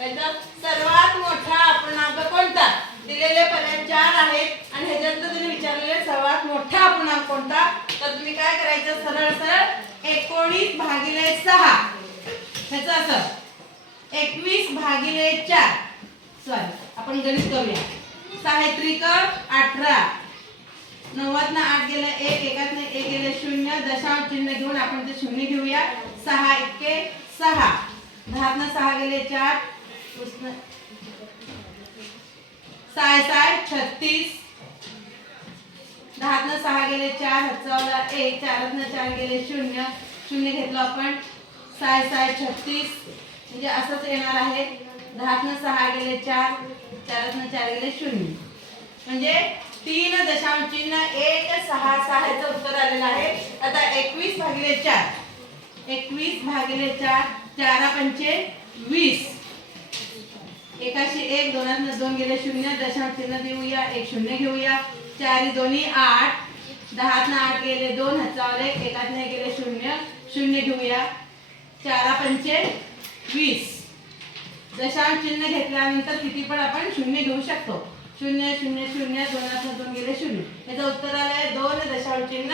याचा सर्वात मोठा अपूर्णांक कोणता? दिलेले पर्याय 4 आहेत आणि ह्याच्यात तुम्ही विचारलेले सर्वात मोठा अपूर्णांक कोणता? तर तुम्ही काय करायचं, सरळ सरळ 19 भागिले 6 ह्याचं असं 21 भागिले 4 सॉरी आपण गणित करूया. 6 त्रिक 18 90 ना 8 गेलं 1 एकात ने 1 गेले 0 दशांश चिन्ह घेऊन आपण ते 0 घेऊया. 6 एक्के 6 10 ना 6 गेले 4 उसने 6 6 36 10 ना 6 गेले 4 हातचावला 1 4 ना 4 गेले 0 0 घेतलं आपण 6 6 36 म्हणजे असंच येणार आहे. 10 ना 6 गेले 4 4 ना 4 गेले 0 म्हणजे 3 दशांश चिन्ह 1 6 6 चं उत्तर आलेलं आहे. आता 21 भागिले 4 21 भागिले 4 4 पंचे 20 एकाशी 1 दोनात 2 गेले 0 दशांश चिन्ह देऊया 1 0 घेऊया 4 दोन्ही 8 10 ना 8 गेले 2 हातचावले एकात ने गेले 0 0 घेऊया 4 पंचे 20 दशांश चिन्ह घेतल्यानंतर किती पण आपण 0 घेऊ शकतो. 0 0 0 दोनात 2 गेले 0 याचं उत्तर आलंय 2 दशांश चिन्ह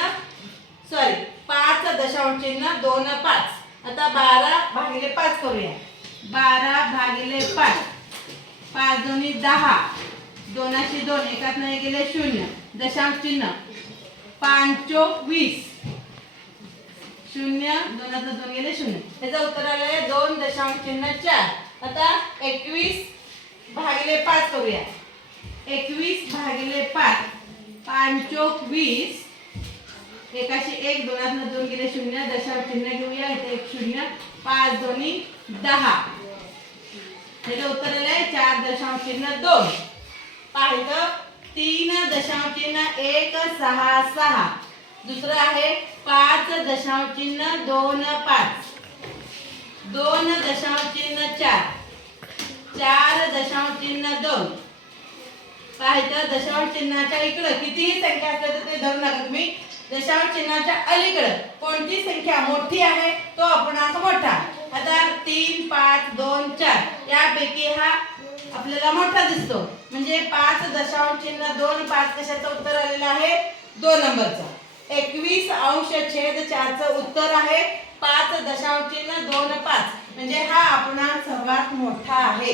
सॉरी 5 दशांश चिन्ह 2 5. आता 12 भागिले 5 करूया. 12 भागिले 5 5 दोन्ही 10 दोनाशी 2 एकात नाही गेले 0 दशांश चिन्ह 5 चोक 20 0 दोनात 2 गेले 0 याचं उत्तर आलंय 2 दशांश चिन्ह 4. आता 21 भागिले 5 करूया. 21 भागिले 5 5 चोक 20 एकाशी 1 दोनात 2 गेले 0 दशांश चिन्ह घेऊया इथे 1 0 5 दोन्ही 10 याचं उत्तर आलंय 4 दशांश चिन्ह 2. पाहिलं 3 दशांश चिन्ह 1 6 6 दुसरं आहे 5 दशांश चिन्ह 2 5 2 दशांश चिन्ह 4 4 दशांश चिन्ह 2. पाहिलं दशांश चिन्हाच्या इकडे कितीही संख्या असते तर ते धरू नका तुम्ही. दशांश चिन्हाच्या अलीकडे कोणती संख्या मोठी आहे तो अपूर्णांक मोठा. आता 3 5 2 4 यापैकी हा आपल्याला मोठा दिसतो म्हणजे 5 दशांश चिन्ह 2 5 कशाचं उत्तर आलेलं आहे 2 नंबरचा. 21 अंश छेद 4 चं उत्तर आहे 5 दशांश चिन्ह 2 5 म्हणजे हा अपूर्णांक सर्वात मोठा आहे.